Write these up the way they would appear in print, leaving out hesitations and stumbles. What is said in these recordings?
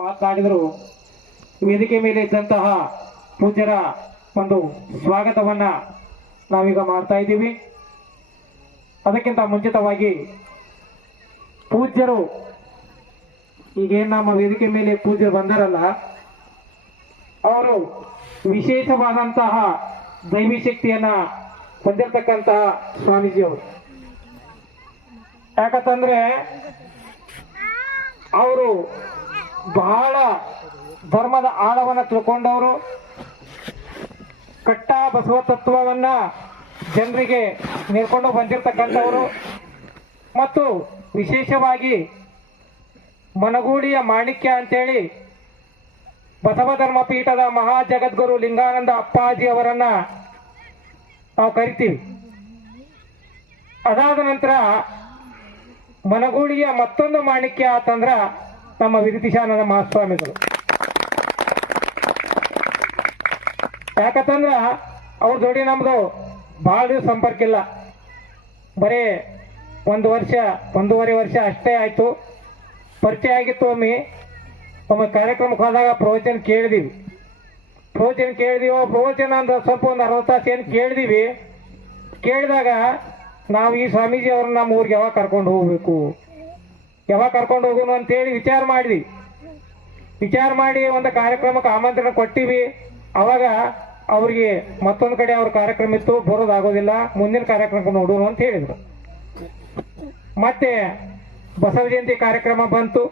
ಮಾತನಾಡಿದರು. ವೇದಿಕೆ ಮೇಲೆ ಇದ್ದಂತಹ ಪೂಜ್ಯರ ಒಂದು ಸ್ವಾಗತವನ್ನ ನಾವೀಗ ಮಾಡ್ತಾ ಇದ್ದೀವಿ. ಅದಕ್ಕಿಂತ ಮುಂಚಿತವಾಗಿ ಪೂಜ್ಯರು ಈಗೇನು ನಮ್ಮ ವೇದಿಕೆ ಮೇಲೆ ಪೂಜ್ಯರು ಬಂದಾರಲ್ಲ, ಅವರು ವಿಶೇಷವಾದಂತಹ ದೈವಿ ಶಕ್ತಿಯನ್ನ ಹೊಂದಿರತಕ್ಕಂತಹ ಸ್ವಾಮೀಜಿಯವರು. ಯಾಕಂತಂದ್ರೆ ಅವರು ಬಹಳ ಧರ್ಮದ ಆಳವನ್ನು ತಿಳ್ಕೊಂಡವರು, ಕಟ್ಟ ಬಸವ ತತ್ವವನ್ನ ಜನರಿಗೆ ನೀಡ್ಕೊಂಡು ಬಂದಿರತಕ್ಕಂಥವರು ಮತ್ತು ವಿಶೇಷವಾಗಿ ಮನಗೂಡಿಯ ಮಾಣಿಕ್ಯ ಅಂತೇಳಿ ಬಸವ ಧರ್ಮ ಪೀಠದ ಮಹಾ ಜಗದ್ಗುರು ಲಿಂಗಾನಂದ ಅಪ್ಪಾಜಿ ಅವರನ್ನ ನಾವು ಕರಿತೀವಿ. ಅದಾದ ನಂತರ ಮನಗೂಡಿಯ ಮತ್ತೊಂದು ಮಾಣಿಕ್ಯ ಅಂತಂದ್ರ ನಮ್ಮ ವಿರತಿಶಾನಂದ ಮಹಾಸ್ವಾಮಿಗಳು. ಯಾಕಂತಂದ್ರ ಅವ್ರ ಜೋಡಿ ನಮ್ದು ಭಾಳ ದಿವಸ ಸಂಪರ್ಕ ಇಲ್ಲ, ಬರೀ ಒಂದೂವರೆ ವರ್ಷ ಅಷ್ಟೇ ಆಯ್ತು. ಪರಿಚಯ ಆಗಿತ್ತು. ಒಮ್ಮೆ ಕಾರ್ಯಕ್ರಮಕ್ಕೆ ಹೋದಾಗ ಪ್ರವಚನ ಕೇಳಿದೀವಿ. ಪ್ರವಚನ ಅಂದ್ರೆ ಸ್ವಲ್ಪ ಒಂದು 60 ತಾಸು ಏನು ಕೇಳಿದೀವಿ. ಕೇಳಿದಾಗ ನಾವು ಈ ಸ್ವಾಮೀಜಿ ಅವ್ರನ್ನ ನಮ್ಮ ಊರಿಗೆ ಯಾವಾಗ ಕರ್ಕೊಂಡು ಹೋಗೋನು ಅಂತೇಳಿ ವಿಚಾರ ಮಾಡಿ ಒಂದು ಕಾರ್ಯಕ್ರಮಕ್ಕೆ ಆಮಂತ್ರಣ ಕೊಟ್ಟಿವಿ. ಅವಾಗ ಅವ್ರಿಗೆ ಮತ್ತೊಂದು ಕಡೆ ಅವ್ರ ಕಾರ್ಯಕ್ರಮ ಇತ್ತು, ಬರೋದಾಗೋದಿಲ್ಲ, ಮುಂದಿನ ಕಾರ್ಯಕ್ರಮಕ್ಕೆ ನೋಡೋಣ ಅಂತ ಹೇಳಿದ್ರು. ಮತ್ತೆ ಬಸವ ಜಯಂತಿ ಕಾರ್ಯಕ್ರಮ ಬಂತು.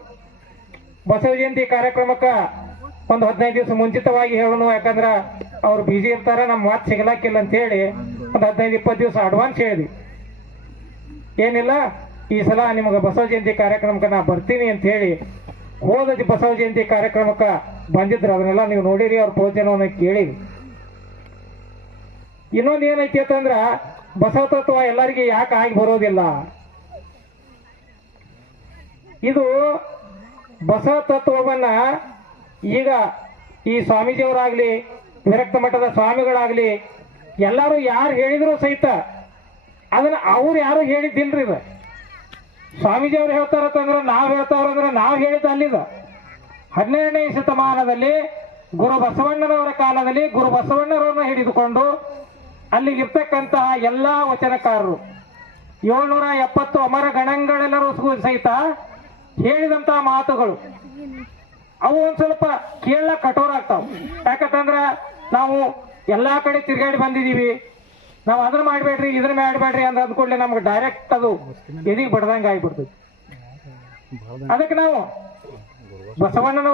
ಬಸವ ಜಯಂತಿ ಕಾರ್ಯಕ್ರಮಕ್ಕೆ ಒಂದು 15 ದಿವಸ ಮುಂಚಿತವಾಗಿ ಹೇಳೋಣ, ಯಾಕಂದ್ರೆ ಅವ್ರು ಬಿಜಿ ಇರ್ತಾರೆ, ನಮ್ಮ ಮಾತು ಸಿಗಲಾಕಿಲ್ಲ ಅಂತೇಳಿ ಒಂದು 15-20 ದಿವಸ ಅಡ್ವಾನ್ಸ್ ಹೇಳಿದ್ವಿ. ಏನಿಲ್ಲ, ಈ ಸಲ ನಿಮಗೆ ಬಸವ ಜಯಂತಿ ಕಾರ್ಯಕ್ರಮಕ್ಕೆ ನಾ ಬರ್ತೀನಿ ಅಂತ ಹೇಳಿ ಹೋದ ಬಸವ ಜಯಂತಿ ಕಾರ್ಯಕ್ರಮಕ್ಕೆ ಬಂದಿದ್ರು. ಅದನ್ನೆಲ್ಲ ನೀವು ನೋಡಿರಿ, ಅವ್ರ ಪ್ರವಚನವನ್ನು ಕೇಳಿ. ಇನ್ನೊಂದು ಏನೈತಿ ಅಂತಂದ್ರ, ಬಸವ ತತ್ವ ಎಲ್ಲರಿಗೆ ಯಾಕೆ ಆಗಿ ಬರೋದಿಲ್ಲ. ಇದು ಬಸವ ತತ್ವವನ್ನ ಈಗ ಈ ಸ್ವಾಮೀಜಿಯವರಾಗ್ಲಿ, ವಿರಕ್ತ ಮಠದ ಸ್ವಾಮಿಗಳಾಗ್ಲಿ, ಎಲ್ಲರೂ ಯಾರು ಹೇಳಿದ್ರು ಸಹಿತ ಅದನ್ನ ಅವ್ರು ಯಾರು ಹೇಳಿದ್ದಿಲ್ರಿ. ಇದು ಸ್ವಾಮೀಜಿ ಅವ್ರು ಹೇಳ್ತಾರಂದ್ರೆ ನಾವು ಹೇಳ್ತಾವ್ರಂದ್ರೆ ನಾವು ಹೇಳಿದ ಅಲ್ಲಿದ 12ನೇ ಶತಮಾನದಲ್ಲಿ ಗುರು ಬಸವಣ್ಣನವರ ಕಾಲದಲ್ಲಿ ಗುರು ಬಸವಣ್ಣರವ್ರನ್ನ ಹಿಡಿದುಕೊಂಡು ಅಲ್ಲಿಗಿರ್ತಕ್ಕಂತಹ ಎಲ್ಲಾ ವಚನಕಾರರು 770 ಅಮರ ಗಣಗಳೆಲ್ಲರೂ ಸಹಿತ ಹೇಳಿದಂತಹ ಮಾತುಗಳು ಅವು ಒಂದ್ ಸ್ವಲ್ಪ ಕೇಳಕ್ ಕಠೋರ ಆಗ್ತಾವ. ಯಾಕಂತಂದ್ರ ನಾವು ಎಲ್ಲಾ ಕಡೆ ತಿರ್ಗಾಡಿ ಬಂದಿದೀವಿ, ನಾವು ಅದನ್ನ ಮಾಡ್ಬೇಡ್ರಿ ಇದನ್ನ ಮಾಡ್ಬೇಡ್ರಿ ಅಂತ ಅಂದ್ಕೊಳ್ಳಿ ನಮ್ಗೆ ಡೈರೆಕ್ಟ್ ಅದು ಎದಿಗೆ ಬಡ್ದಂಗ ಆಗ್ಬಿಡ್ತದೆ. ಅದಕ್ಕೆ ನಾವು ಬಸವಣ್ಣನ